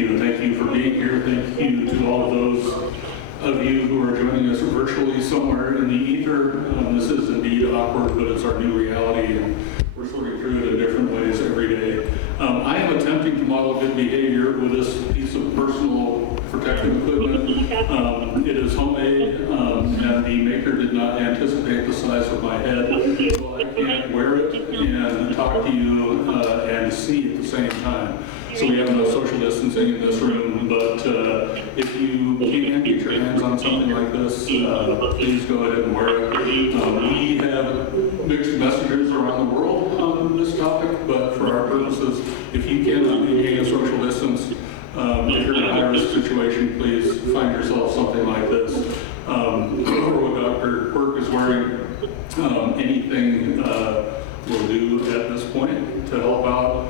you. Thank you for being here. Thank you to all of those of you who are joining us virtually somewhere in the ether. This is indeed awkward, but it's our new reality, and we're sorting through it in different ways every day. I am attempting to model good behavior with this piece of personal protective equipment. It is homemade, and the maker did not anticipate the size of my head, so I can't wear it and talk to you and see at the same time. So we have no social distancing in this room, but if you can get your hands on something like this, please go ahead and wear it. We have mixed messages around the world on this topic, but for our purposes, if you cannot maintain a social distance, if you're in a high-risk situation, please find yourself something like this. Or what Dr. Quirk is wearing, anything will do at this point to help out.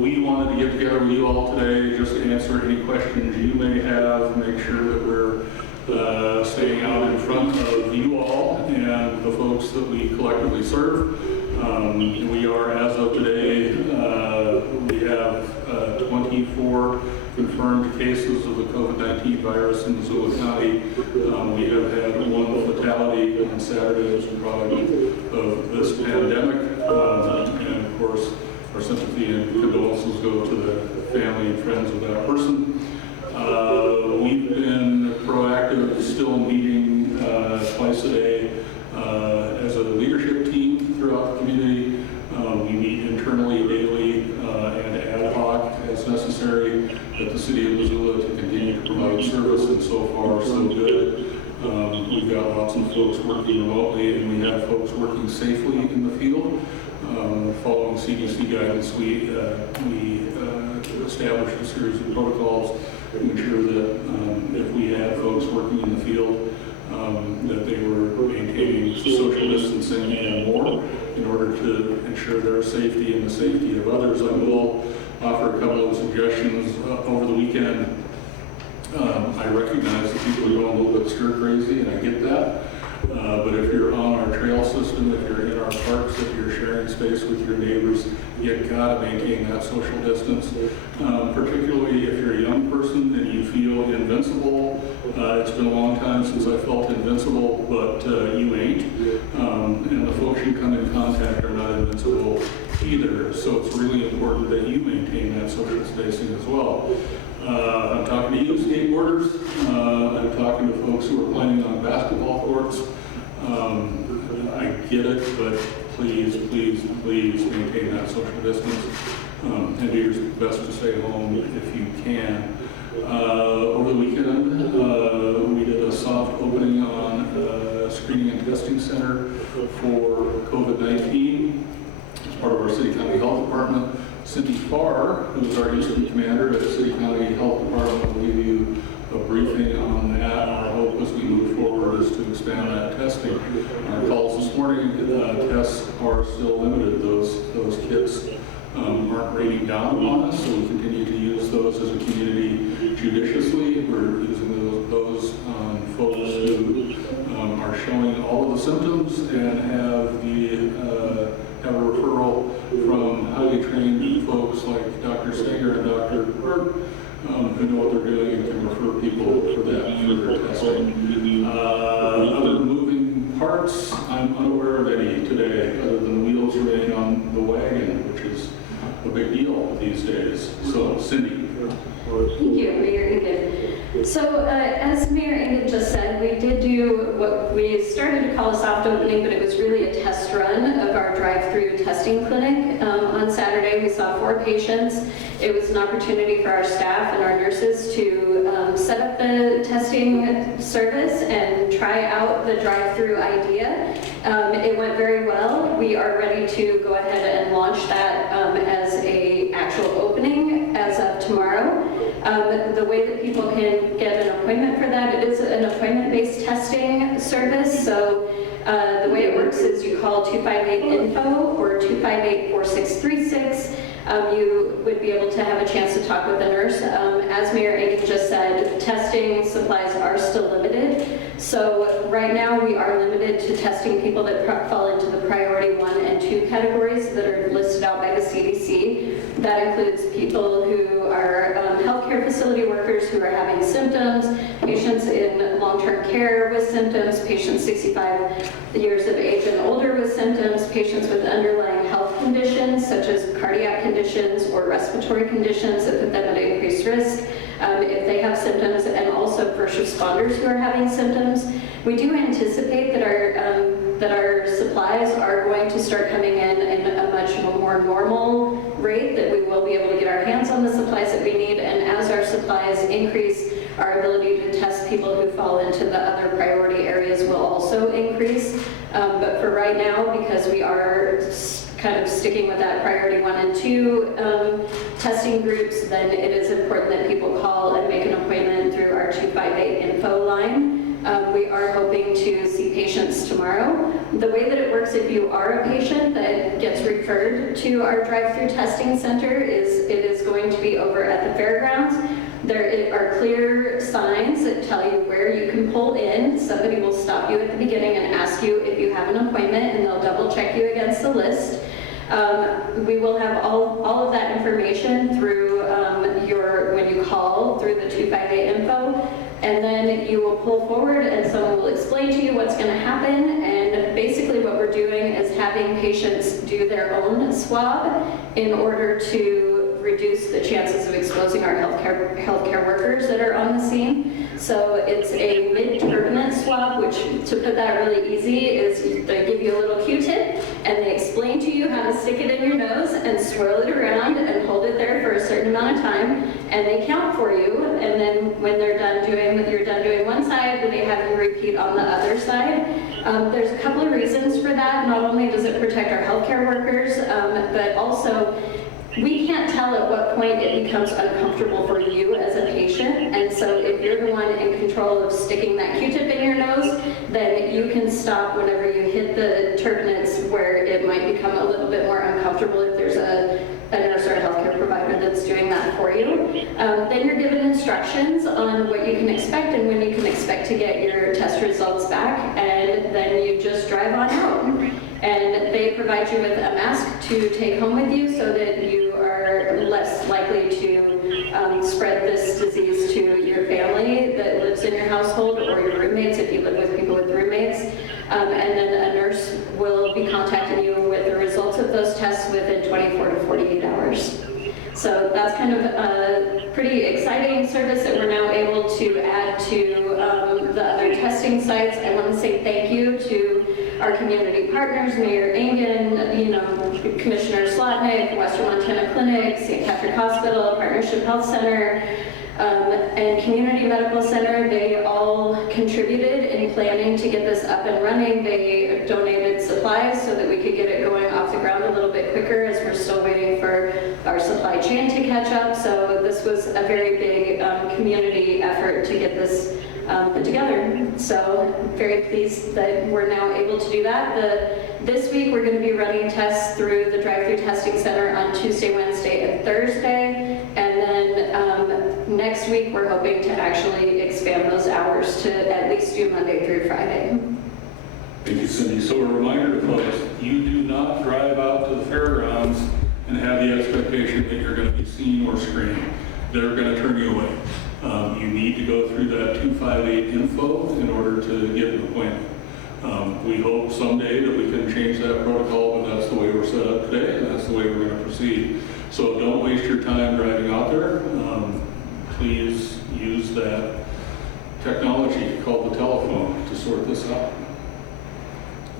We wanted to get together with you all today just to answer any questions you may have, make sure that we're staying out in front of you all and the folks that we collectively serve. We are, as of today, we have 24 confirmed cases of the COVID-19 virus in Missoula County. We have had one fatality on Saturday as a product of this pandemic. And of course, our sympathy and condolences go to the family and friends of that person. We've been proactive, still meeting twice a day as a leadership team throughout the community. We meet internally, daily, and ad hoc as necessary at the City of Missoula to continue to provide service, and so far so good. We've got lots of folks working remotely, and we have folks working safely in the field. Following CDC guidance, we established a series of protocols to ensure that if we had folks working in the field, that they were maintaining social distancing and more in order to ensure their safety and the safety of others. I will offer a couple of suggestions over the weekend. I recognize that people are going a little bit stir crazy, and I get that. But if you're on our trail system, if you're in our parks, if you're sharing space with your neighbors, you've got to maintain that social distance. Particularly if you're a young person and you feel invincible. It's been a long time since I felt invincible, but you ain't. And the folks you come in contact are not invincible either. So it's really important that you maintain that social spacing as well. I'm talking to you skateboarders. I'm talking to folks who are playing on basketball courts. I get it, but please, please, please maintain that social distance and do your best to stay home if you can. Over the weekend, we did a soft opening on a screening and testing center for COVID-19 as part of our City County Health Department. Cindy Farr, who is our incident commander at the City County Health Department, will give you a briefing on that. Our hope as we move forward is to expand that testing. Our calls this morning, tests are still limited. Those kits aren't raining down on us, so we continue to use those as a community judiciously. We're using those on folks who are showing all of the symptoms and have a referral from highly trained folks like Dr. Steger and Dr. Berg, who know what they're doing and can refer people for that further testing. Other moving parts, I'm unaware of any today, other than wheels remaining on the wagon, which is a big deal these days. So, Cindy. Thank you, Mayor Ingrid. So, as Mayor Ingrid just said, we did do what we started to call a soft opening, but it was really a test run of our drive-through testing clinic. On Saturday, we saw 4 patients. It was an opportunity for our staff and our nurses to set up the testing service and try out the drive-through idea. It went very well. We are ready to go ahead and launch that as a actual opening as of tomorrow. The way that people can get an appointment for that, it is an appointment-based testing service. So the way it works is you call 258-INFO or 258-4636. You would be able to have a chance to talk with a nurse. As Mayor Aiken just said, testing supplies are still limited. So right now we are limited to testing people that fall into the priority 1 and 2 categories that are listed out by the CDC. That includes people who are who are having symptoms, patients in long-term care with symptoms, patients 65 years of age and older with symptoms, patients with underlying health conditions such as cardiac conditions or respiratory conditions that put them at increased risk if they have symptoms, and also first responders who are having symptoms. We do anticipate that our supplies are going to start coming in a much more normal rate, that we will be able to get our hands on the supplies that we need, and as our supplies increase, our ability to test people who fall into the other priority areas will also increase. But for right now, because we are kind of sticking with that priority 1 and 2 testing groups, then it is important that people call and make an appointment through our 258 info line. We are hoping to see patients tomorrow. The way that it works, if you are a patient that gets referred to our drive-through testing center, is it is going to be over at the fairgrounds. There are clear signs that tell you where you can pull in. Somebody will stop you at the beginning and ask you if you have an appointment, and they'll double check you against the list. We will have all of that information through when you call through the 258 info, and then you will pull forward and someone will explain to you what's going to happen. And basically what we're doing is having patients do their own swab in order to reduce the chances of exposing our healthcare workers that are on the scene. So it's a mid-turbinate swab, which, to put that really easy, is they give you a little Q-tip and they explain to you how to stick it in your nose and swirl it around and hold it there for a certain amount of time, and they count for you. And then when you're done doing one side, they have you repeat on the other side. There's a couple of reasons for that. Not only does it protect our healthcare workers, but also we can't tell at what point it becomes uncomfortable for you as a patient. And so if you're the one in control of sticking that Q-tip in your nose, then you can stop whenever you hit the turbinates where it might become a little bit more uncomfortable if there's a nurse or a healthcare provider that's doing that for you. Then you're given instructions on what you can expect and when you can expect to get your test results back, and then you just drive on out. And they provide you with a mask to take home with you so that you are less likely to spread this disease to your family that lives in your household, or your roommates if you live with people with roommates. And then a nurse will be contacting you with the results of those tests within 24 to 48 hours. So that's kind of a pretty exciting service that we're now able to add to the other testing sites. I want to say thank you to our community partners, Mayor Engen, Commissioner Slotnick, Western Montana Clinic, St. Patrick Hospital, Partnership Health Center, and Community Medical Center. They all contributed in planning to get this up and running. They donated supplies so that we could get it going off the ground a little bit quicker, as we're still waiting for our supply chain to catch up. So this was a very big community effort to get this put together. So I'm very pleased that we're now able to do that. This week we're going to be running tests through the drive-through testing center on Tuesday, Wednesday, and Thursday. And then next week we're hoping to actually expand those hours to at least do Monday through Friday. Thank you, Cindy. So a reminder to folks, you do not drive out to the fairgrounds and have the expectation that you're going to be seen or screened. They're going to turn you away. You need to go through that 258 info in order to get an appointment. We hope someday that we can change that protocol, but that's the way we're set up today, and that's the way we're going to proceed. So don't waste your time driving out there. Please use that technology called the telephone to sort this out.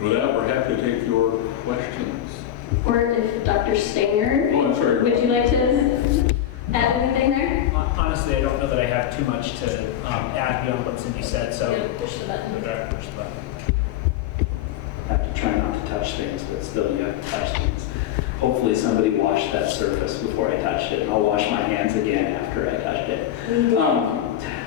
With that, we're happy to take your questions. Or if Dr. Stanger, Oh, I'm sorry. would you like to add anything there? Honestly, I don't know that I have too much to add beyond what Cindy said, so Yeah, push the button. Push the button. I have to try not to touch things, but still you have to touch things. Hopefully somebody washed that surface before I touched it, and I'll wash my hands again after I touched it.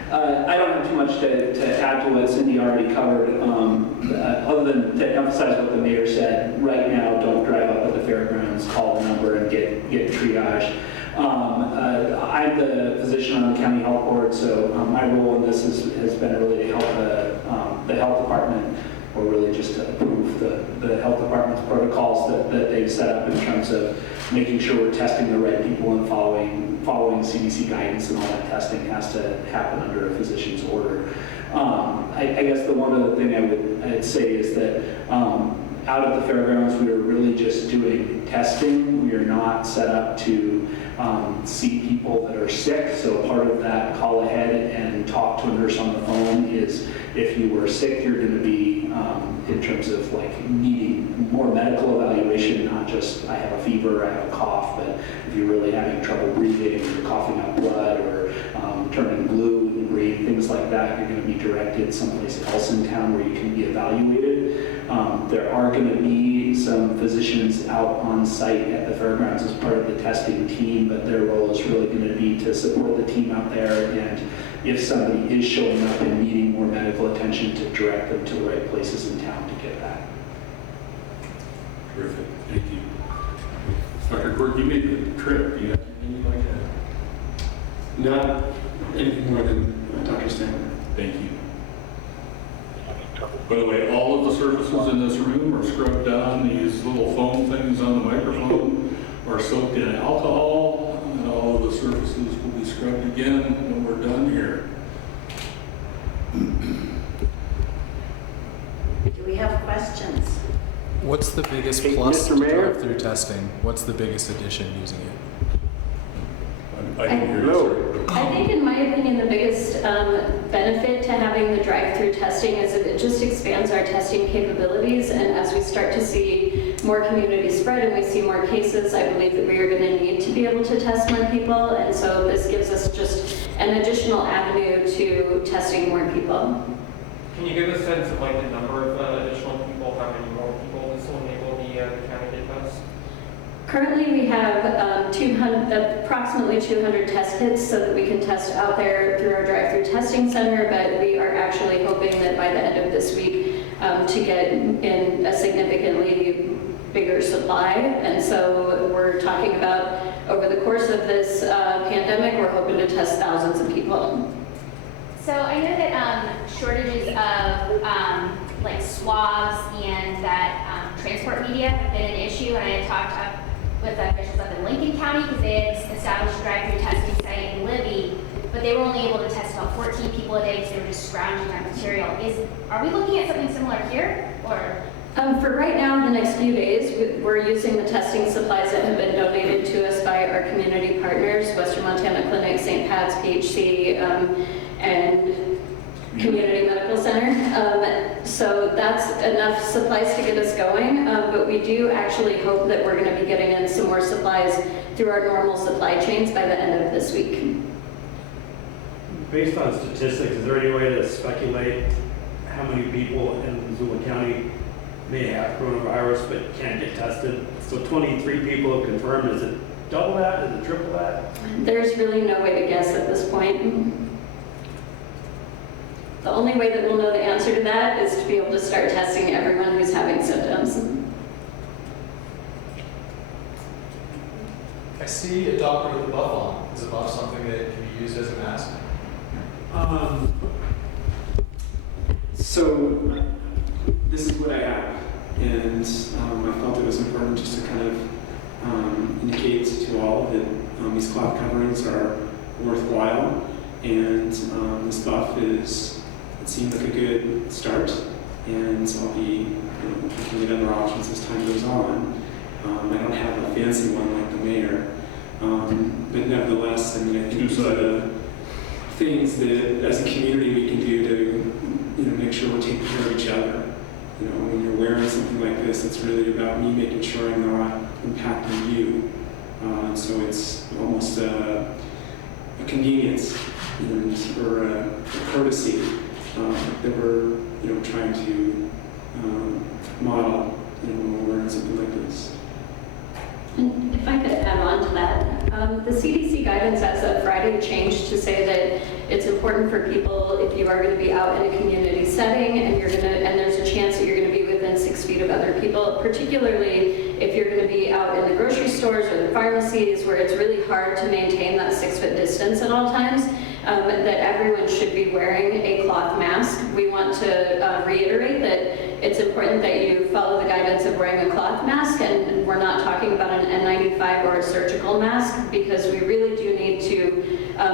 I don't have too much to add to what Cindy already covered, other than to emphasize what the mayor said. Right now, don't drive up at the fairgrounds, call the number and get triage. I'm the physician on the county health board, so my role in this has been really to help the health department, or really just to approve the health department's protocols that they've set up in terms of making sure we're testing the right people and following following CDC guidance and all that testing has to happen under a physician's order. I guess the one other thing I'd say is that out at the fairgrounds, we are really just doing testing. We are not set up to see people that are sick. So part of that call ahead and talk to a nurse on the phone is if you were sick, you're going to be in terms of like needing more medical evaluation, not just I have a fever, I have a cough, but if you're really having trouble breathing, you're coughing up blood or turning blue when you breathe, things like that, you're going to be directed someplace else in town where you can be evaluated. There are going to be some physicians out on site at the fairgrounds as part of the testing team, but their role is really going to be to support the team out there, and if somebody is showing up and needing more medical attention, to direct them to the right places in town to get that. Terrific, thank you. Dr. Quirk, you made the trip. Do you have anything like that? Not anything more than Dr. Stanley. Thank you. By the way, all of the surfaces in this room are scrubbed down. These little foam things on the microphone are soaked in alcohol, and all of the surfaces will be scrubbed again when we're done here. Do we have questions? What's the biggest Hey, plus Mr. to Mayor? drive-through testing? What's the biggest addition using it? I can hear you, sir. I think, in my opinion, the biggest benefit to having the drive-through testing is that it just expands our testing capabilities. And as we start to see more community spread and we see more cases, I believe that we are going to need to be able to test more people. And so this gives us just an additional avenue to testing more people. Can you give a sense of like the number of additional people, how many more people this will enable the county to test? Currently, we have approximately 200 test kits so that we can test out there through our drive-through testing center, but we are actually hoping that by the end of this week to get in a significantly bigger supply. And so we're talking about, over the course of this pandemic, we're hoping to test thousands of people. So I know that shortages of like swabs and that transport media have been an issue, and I had talked with officials up in Lincoln County because they had established a drive-through testing site in Libby, but they were only able to test about 14 people a day because they were just scrounging that material. Are we looking at something similar here, or? For right now, the next few days, we're using the testing supplies that have been donated to us by our community partners, Western Montana Clinic, St. Pat's, PHC, and Community Medical Center. So that's enough supplies to get us going, but we do actually hope that we're going to be getting in some more supplies through our normal supply chains by the end of this week. Based on statistics, is there any way to speculate how many people in Missoula County may have coronavirus but can't get tested? So 23 people have confirmed. Is it double that? Is it triple that? There's really no way to guess at this point. The only way that we'll know the answer to that is to be able to start testing everyone who's having symptoms. I see a doctor with a buff on. Is a buff something that can be used as a mask? So this is what I have, and I felt it was important just to kind of indicate to all that these cloth coverings are worthwhile, and this buff it seemed like a good start, and I'll be looking at other options as time goes on. I don't have a fancy one like the mayor, but nevertheless, I mean, I think these are the things that as a community we can do to make sure we're taking care of each other. When you're wearing something like this, it's really about me making sure I'm not impacting you. So it's almost a convenience or a courtesy that we're trying to model when we're wearing something like this. And if I could add on to that, the CDC guidance as of Friday changed to say that it's important for people, if you are going to be out in a community setting and there's a chance that you're going to be within 6 feet of other people, particularly if you're going to be out in the grocery stores or the pharmacies where it's really hard to maintain that 6-foot distance at all times. that everyone should be wearing a cloth mask. We want to reiterate that it's important that you follow the guidance of wearing a cloth mask, and we're not talking about an N95 or a surgical mask, because we really do need to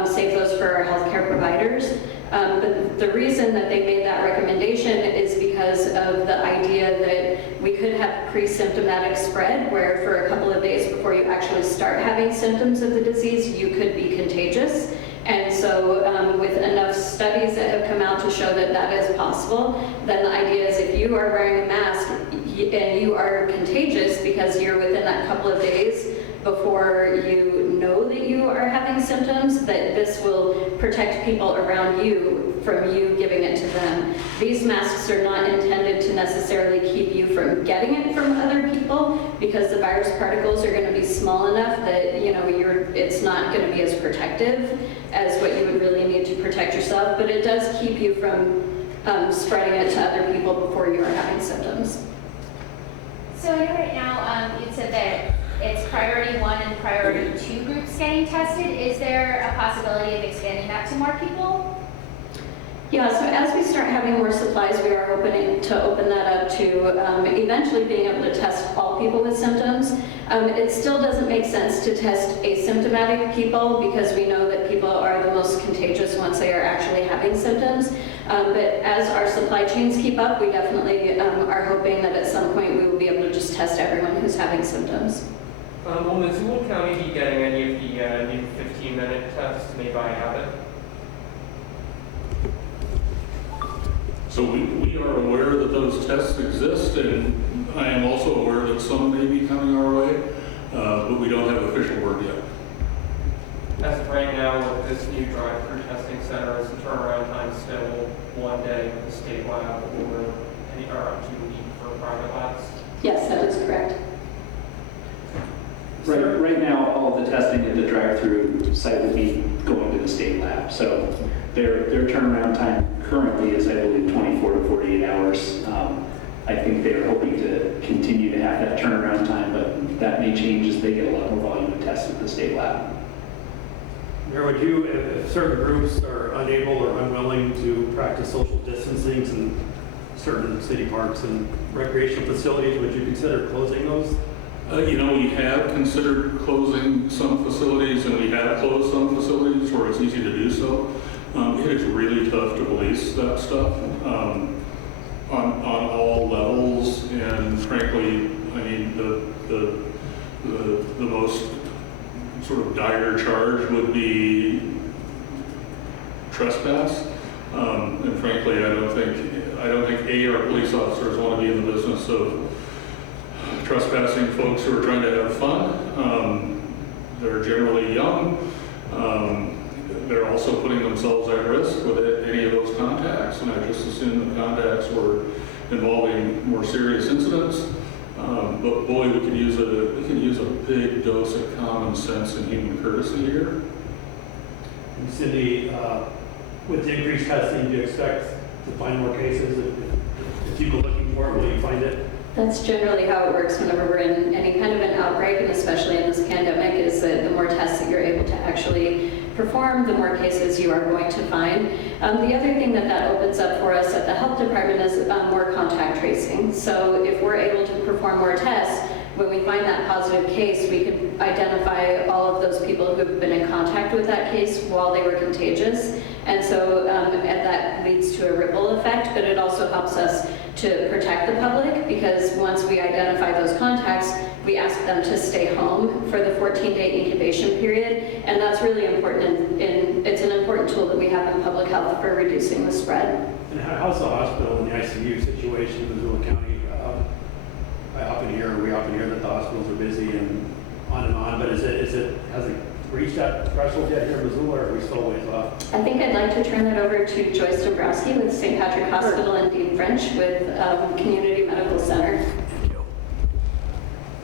save those for our healthcare providers. But the reason that they made that recommendation is because of the idea that we could have pre-symptomatic spread, where for a couple of days before you actually start having symptoms of the disease, you could be contagious. And so with enough studies that have come out to show that that is possible, then the idea is if you are wearing a mask and you are contagious because you're within that couple of days before you know that you are having symptoms, that this will protect people around you from you giving it to them. These masks are not intended to necessarily keep you from getting it from other people, because the virus particles are going to be small enough that it's not going to be as protective as what you would really need to protect yourself, but it does keep you from spreading it to other people before you are having symptoms. So I know right now you said that it's priority 1 and priority 2 groups getting tested. Is there a possibility of expanding that to more people? Yeah, so as we start having more supplies, we are hoping to open that up to eventually being able to test all people with symptoms. It still doesn't make sense to test asymptomatic people, because we know that people are the most contagious once they are actually having symptoms. But as our supply chains keep up, we definitely are hoping that at some point we will be able to just test everyone who's having symptoms. Will Missoula County be getting any of the new 15-minute tests made by Abbott? So we are aware that those tests exist, and I am also aware that some may be coming our way, but we don't have official word yet. As of right now, with this new drive-through testing center, is the turnaround time still 1 day for the state lab, or 2 weeks for private labs? Yes, that is correct. Right now, all of the testing at the drive-through site would be going to the state lab. So their turnaround time currently is, I believe, 24 to 48 hours. I think they're hoping to continue to have that turnaround time, but that may change as they get a lot more volume of tests at the state lab. Mayor, would you, if certain groups are unable or unwilling to practice social distancing in certain city parks and recreational facilities, would you consider closing those? We have considered closing some facilities, and we have closed some facilities where it's easy to do so. It is really tough to police that stuff on all levels, and frankly, I mean, the most sort of dire charge would be trespass. And frankly, I don't think our police officers want to be in the business of trespassing folks who are trying to have fun. They're generally young. They're also putting themselves at risk with any of those contacts, and I just assume the contacts were involving more serious incidents. But boy, we could use a big dose of common sense and human courtesy here. And Cindy, with the increased testing, do you expect to find more cases? If you go looking for it, will you find it? That's generally how it works whenever we're in any kind of an outbreak, and especially in this pandemic, is that the more tests that you're able to actually perform, the more cases you are going to find. The other thing that opens up for us at the health department is more contact tracing. So if we're able to perform more tests, when we find that positive case, we can identify all of those people who have been in contact with that case while they were contagious. And so that leads to a ripple effect, but it also helps us to protect the public, because once we identify those contacts, we ask them to stay home for the 14-day incubation period, and that's really important, and it's an important tool that we have in public health for reducing the spread. And how's the hospital and the ICU situation in Missoula County? We often hear that the hospitals are busy and on, but has it reached that threshold yet here in Missoula, or are we still ways off? I think I'd like to turn that over to Joyce Dombrowski with St. Patrick Hospital and Dean French with Community Medical Center.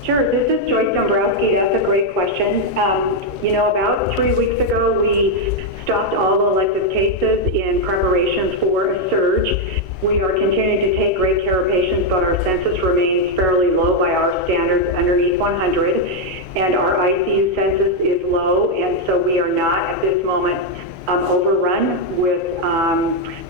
Sure, this is Joyce Dombrowski. That's a great question. About 3 weeks ago, we stopped all elective cases in preparation for a surge. We are continuing to take great care of patients, but our census remains fairly low by our standards, underneath 100, and our ICU census is low, and so we are not at this moment overrun with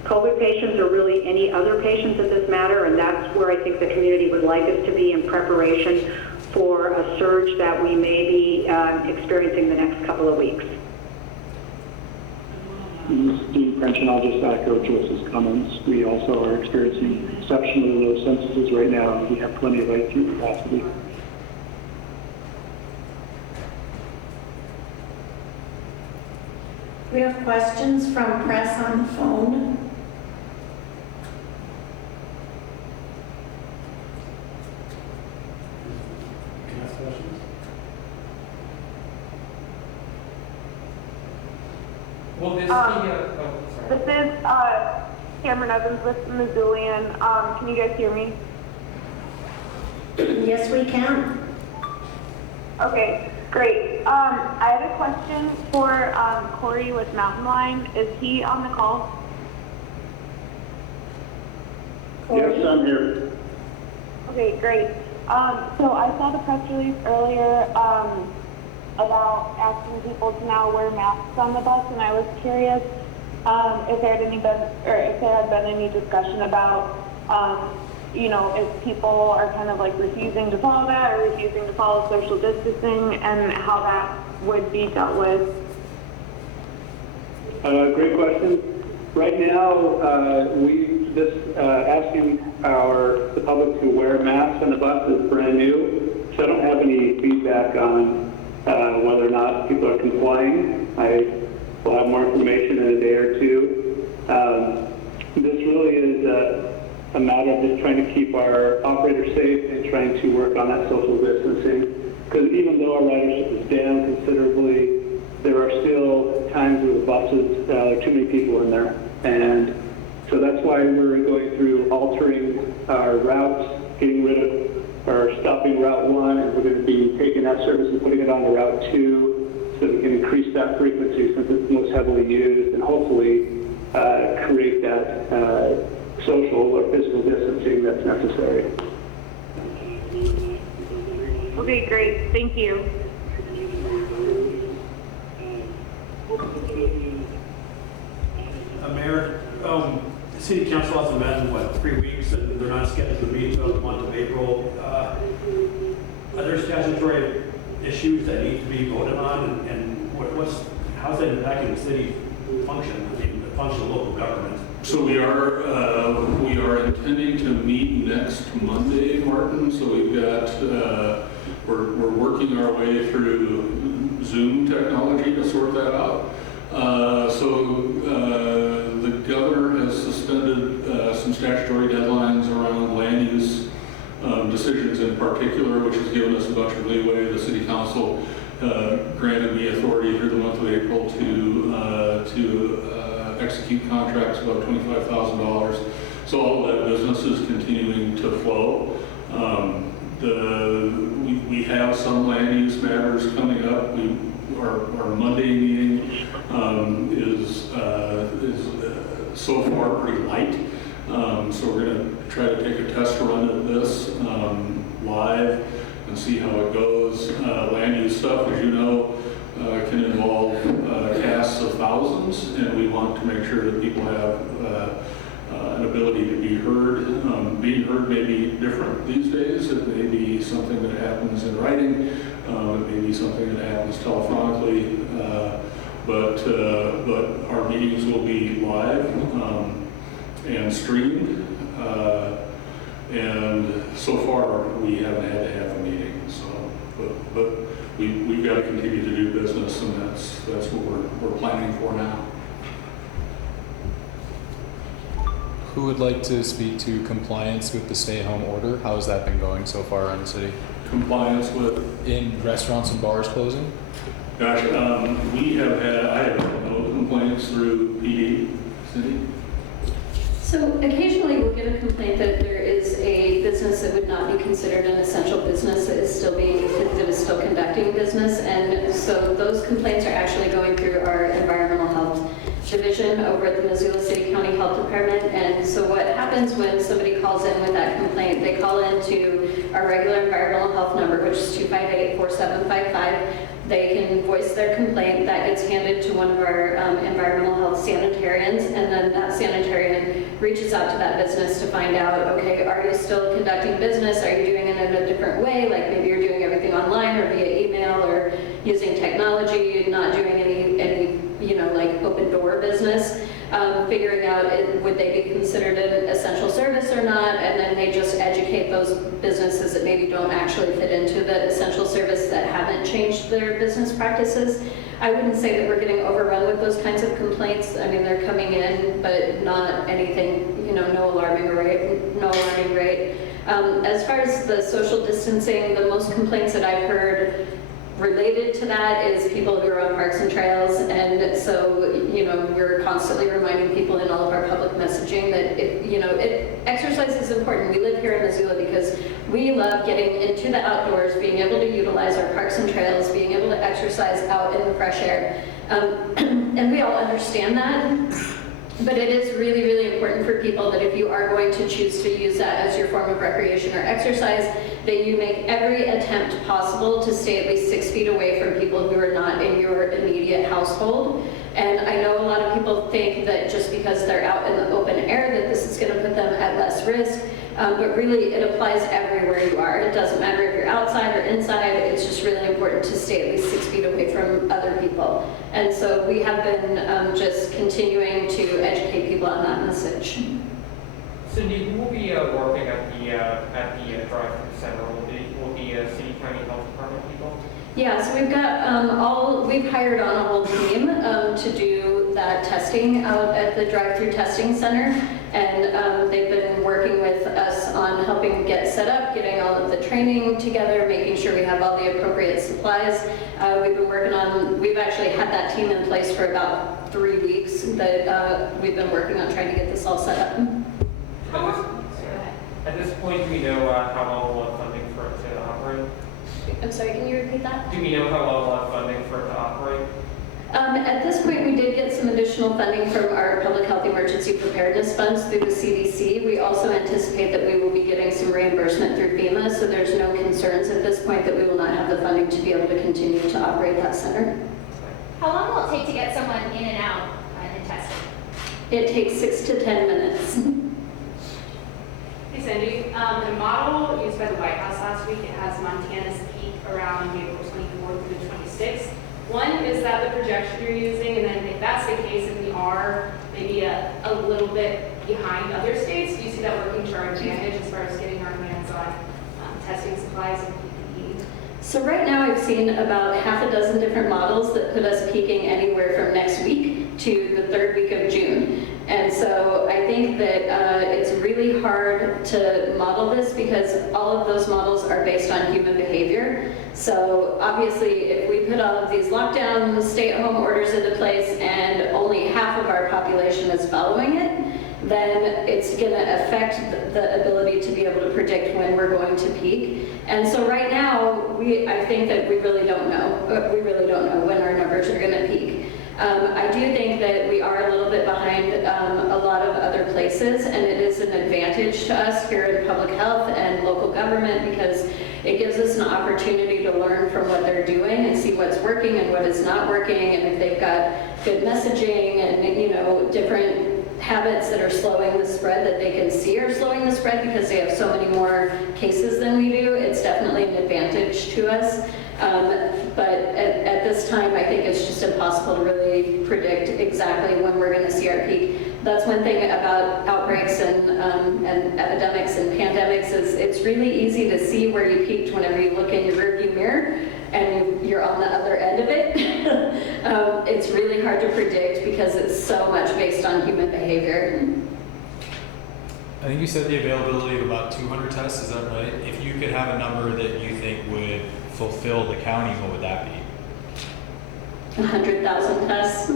COVID patients or really any other patients in this matter, and that's where I think the community would like us to be in preparation for a surge that we may be experiencing the next couple of weeks. Dean French, and I'll just echo Joyce's comments. We also are experiencing exceptionally low censuses right now. We have plenty of ICU capacity. We have questions from press on the phone. Can I ask questions? Will this be sorry. This is Cameron Evans with Missoula. Can you guys hear me? Yes, we can. Okay, great. I had a question for Corey with Mountain Line. Is he on the call? Yes, I'm here. Okay, great. So I saw the press release earlier about asking people to now wear masks on the bus, and I was curious if there had been any discussion about if people are kind of like refusing to follow that or refusing to follow social distancing, and how that would be dealt with. Great question. Right now, asking the public to wear masks on the bus is brand new, so I don't have any feedback on whether or not people are complying. I will have more information in a day or two. This really is a matter of just trying to keep our operators safe and trying to work on that social distancing. Because even though our ridership is down considerably, there are still times where the buses, there are too many people in there. And so that's why we're going through altering our routes, getting rid of or stopping Route 1, and we're going to be taking that service and putting it on to Route 2 so we can increase that frequency since it's most heavily used, and hopefully create that social or physical distancing that's necessary. Okay, great. Thank you. Mayor, the City Council hasn't met in, 3 weeks, and they're not scheduled to meet until the month of April. Are there statutory issues that need to be voted on, and how's that impacting the city function, the function of local government? So we are intending to meet next Monday, Martin. So we've got we're working our way through Zoom technology to sort that out. The governor has suspended some statutory deadlines around land use decisions in particular, which has given us a bunch of leeway. The city council granted me authority through the month of April to execute contracts above $25,000. So all of that business is continuing to flow. We have some land use matters coming up. Our Monday meeting is so far pretty light. So we're going to try to take a test run at this live and see how it goes. Land use stuff, as you know, can involve casts of thousands, and we want to make sure that people have an ability to be heard. Being heard may be different these days. It may be something that happens in writing. It may be something that happens telephonically. But our meetings will be live and streamed. And so far, we haven't had to have a meeting. So, but we've got to continue to do business, and that's what we're planning for now. Who would like to speak to compliance with the stay-home order? How has that been going so far in the city? Compliance with? In restaurants and bars closing? Gosh, I have had no complaints through PD, Cindy. So occasionally we'll get a complaint that there is a business that would not be considered an essential business that is still conducting business, and so those complaints are actually going through our environmental health division over at the Missoula City County Health Department. And so what happens when somebody calls in with that complaint, they call into our regular environmental health number, which is 258-4755. They can voice their complaint. That gets handed to one of our environmental health sanitarians, and then that sanitarian reaches out to that business to find out, okay, are you still conducting business? Are you doing it in a different way? Like maybe you're doing everything online or via email or using technology, not doing any like open door business. Figuring out would they be considered an essential service or not, and then they just educate those businesses that maybe don't actually fit into the essential service that haven't changed their business practices. I wouldn't say that we're getting overrun with those kinds of complaints. I mean, they're coming in, but not anything, no alarming rate. As far as the social distancing, the most complaints that I've heard related to that is people who are on parks and trails, and so we're constantly reminding people in all of our public messaging that exercise is important. We live here in Missoula because we love getting into the outdoors, being able to utilize our parks and trails, being able to exercise out in the fresh air, and we all understand that. But it is really, really important for people that if you are going to choose to use that as your form of recreation or exercise, that you make every attempt possible to stay at least 6 feet away from people who are not in your immediate household. And I know a lot of people think that just because they're out in the open air that this is going to put them at less risk, but really it applies everywhere you are. It doesn't matter if you're outside or inside, it's just really important to stay at least 6 feet away from other people. And so we have been just continuing to educate people on that message. Cindy, who will be working at the drive-through center? Will be city county health department people? Yeah, so we've got we've hired on a whole team to do that testing out at the drive-through testing center, and they've been working with us on helping get set up, getting all of the training together, making sure we have all the appropriate supplies. We've actually had that team in place for about 3 weeks that we've been working on trying to get this all set up. At this point, do we know how long we'll have funding for it to operate? I'm sorry, can you repeat that? Do we know how long we'll have funding for it to operate? At this point, we did get some additional funding from our Public Health Emergency Preparedness Funds through the CDC. We also anticipate that we will be getting some reimbursement through FEMA, so there's no concerns at this point that we will not have the funding to be able to continue to operate that center. How long will it take to get someone in and out and tested? It takes 6 to 10 minutes. Hey Cindy, the model used by the White House last week, it has Montana's peak around April 24th through the 26th. One, is that the projection you're using? And then if that's the case, and we are maybe a little bit behind other states, do you see that working to our advantage as far as getting our hands on testing supplies and PPE? So right now I've seen about half a dozen different models that put us peaking anywhere from next week to the 3rd week of June. And so I think that it's really hard to model this because all of those models are based on human behavior. So obviously if we put all of these lockdown, stay-at-home orders into place and only half of our population is following it, then it's going to affect the ability to be able to predict when we're going to peak. And so right now, I think that we really don't know. We really don't know when our numbers are going to peak. I do think that we are a little bit behind a lot of other places, and it is an advantage to us here in public health and local government because it gives us an opportunity to learn from what they're doing and see what's working and what is not working, and if they've got good messaging and different habits that are slowing the spread that they can see are slowing the spread because they have so many more cases than we do. It's definitely an advantage to us. But at this time, I think it's just impossible to really predict exactly when we're going to see our peak. That's one thing about outbreaks and epidemics and pandemics is it's really easy to see where you peaked whenever you look in your rearview mirror and you're on the other end of it. It's really hard to predict because it's so much based on human behavior. I think you said the availability of about 200 tests, is that right? If you could have a number that you think would fulfill the county, what would that be? 100,000 tests.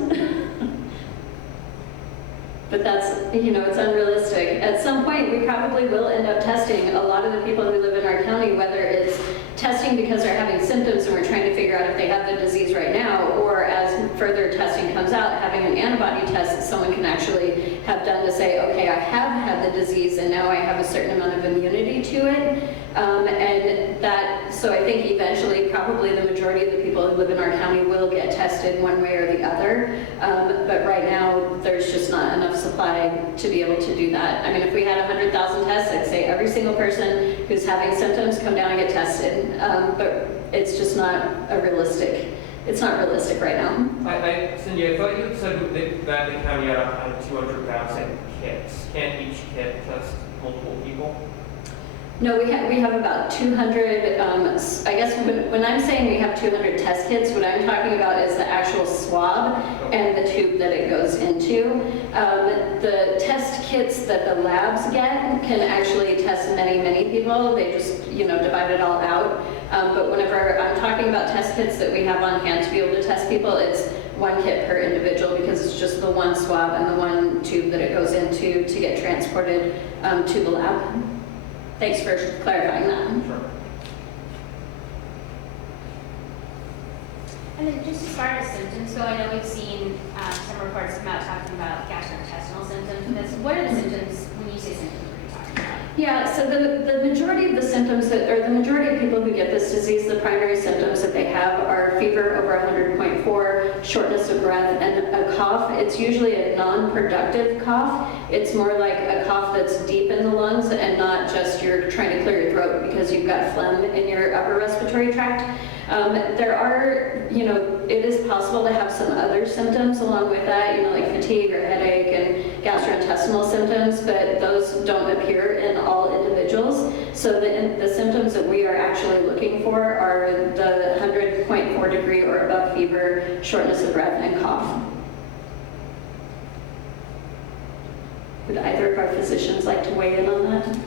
But that's, it's unrealistic. At some point, we probably will end up testing a lot of the people who live in our county, whether it's testing because they're having symptoms and we're trying to figure out if they have the disease right now, or as further testing comes out, having an antibody test that someone can actually have done to say, okay, I have had the disease and now I have a certain amount of immunity to it. And that, so I think eventually probably the majority of the people who live in our county will get tested one way or the other. But right now, there's just not enough supply to be able to do that. I mean, if we had 100,000 tests, I'd say every single person who's having symptoms come down and get tested. But it's just not it's not realistic right now. Cindy, I thought you had said that the county had 200,000 kits. Can't each kit test multiple people? No, we have about 200, I guess when I'm saying we have 200 test kits, what I'm talking about is the actual swab and the tube that it goes into. The test kits that the labs get can actually test many, many people. They just, divide it all out. But whenever I'm talking about test kits that we have on hand to be able to test people, it's one kit per individual because it's just the one swab and the one tube that it goes into to get transported to the lab. Thanks for clarifying that. Sure. And then just as far as symptoms go, I know we've seen some reports come out talking about gastrointestinal symptoms. What are the symptoms, when you say symptoms, what are you talking about? Yeah, so the majority of the symptoms the majority of people who get this disease, the primary symptoms that they have are fever over 100.4, shortness of breath, and a cough. It's usually a non-productive cough. It's more like a cough that's deep in the lungs and not just you're trying to clear your throat because you've got phlegm in your upper respiratory tract. There are, it is possible to have some other symptoms along with that, like fatigue or headache and gastrointestinal symptoms, but those don't appear in all individuals. So the symptoms that we are actually looking for are the 100.4 degree or above fever, shortness of breath, and cough. Would either of our physicians like to weigh in on that?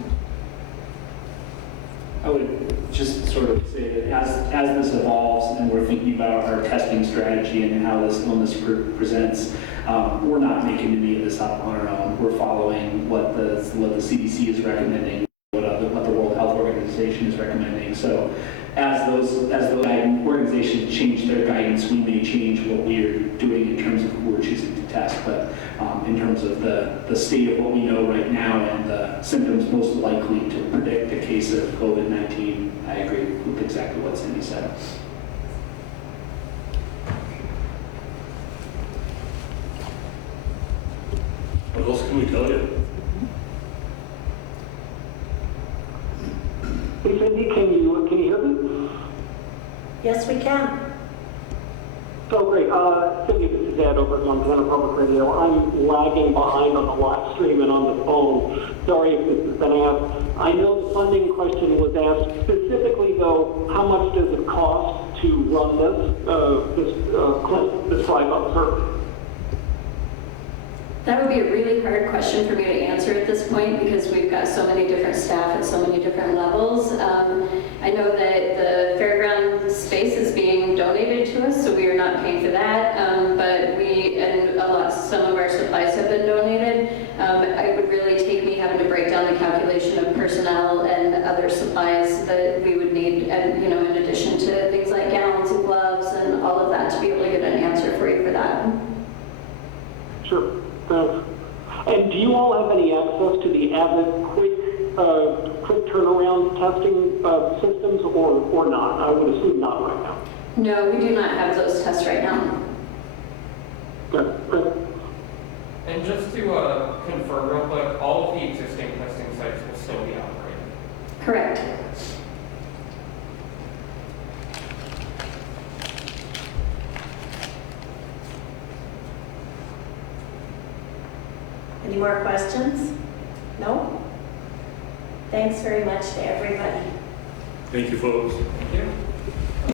I would just sort of say that as this evolves and we're thinking about our testing strategy and how this illness presents, we're not making any of this up on our own. We're following what the CDC is recommending, what the World Health Organization is recommending. So as those organizations change their guidance, we may change what we're doing in terms of who we're choosing to test. But in terms of the state of what we know right now and the symptoms most likely to predict a case of COVID-19, I agree with exactly what Cindy said. What else can we tell you? Hey Cindy, can you hear me? Yes, we can. Oh, great. Cindy, this is Ed over at Montana Public Radio. I'm lagging behind on the live stream and on the phone. Sorry if this has been asked. I know the funding question was asked. Specifically, though, how much does it cost to run this drive-up service? That would be a really hard question for me to answer at this point because we've got so many different staff at so many different levels. I know that the fairground space is being donated to us, so we are not paying for that. But some of our supplies have been donated. It would really take me having to break down the calculation of personnel and other supplies that we would need, and in addition to things like gowns and gloves and all of that, to be able to get an answer for you for that. Sure. Thanks. And do you all have any access to the Avid quick turnaround testing systems or not? I would assume not right now. No, we do not have those tests right now. Good. And just to confirm real quick, all of the existing testing sites will still be operating? Correct. Any more questions? No? Thanks very much to everybody. Thank you, folks. Thank you.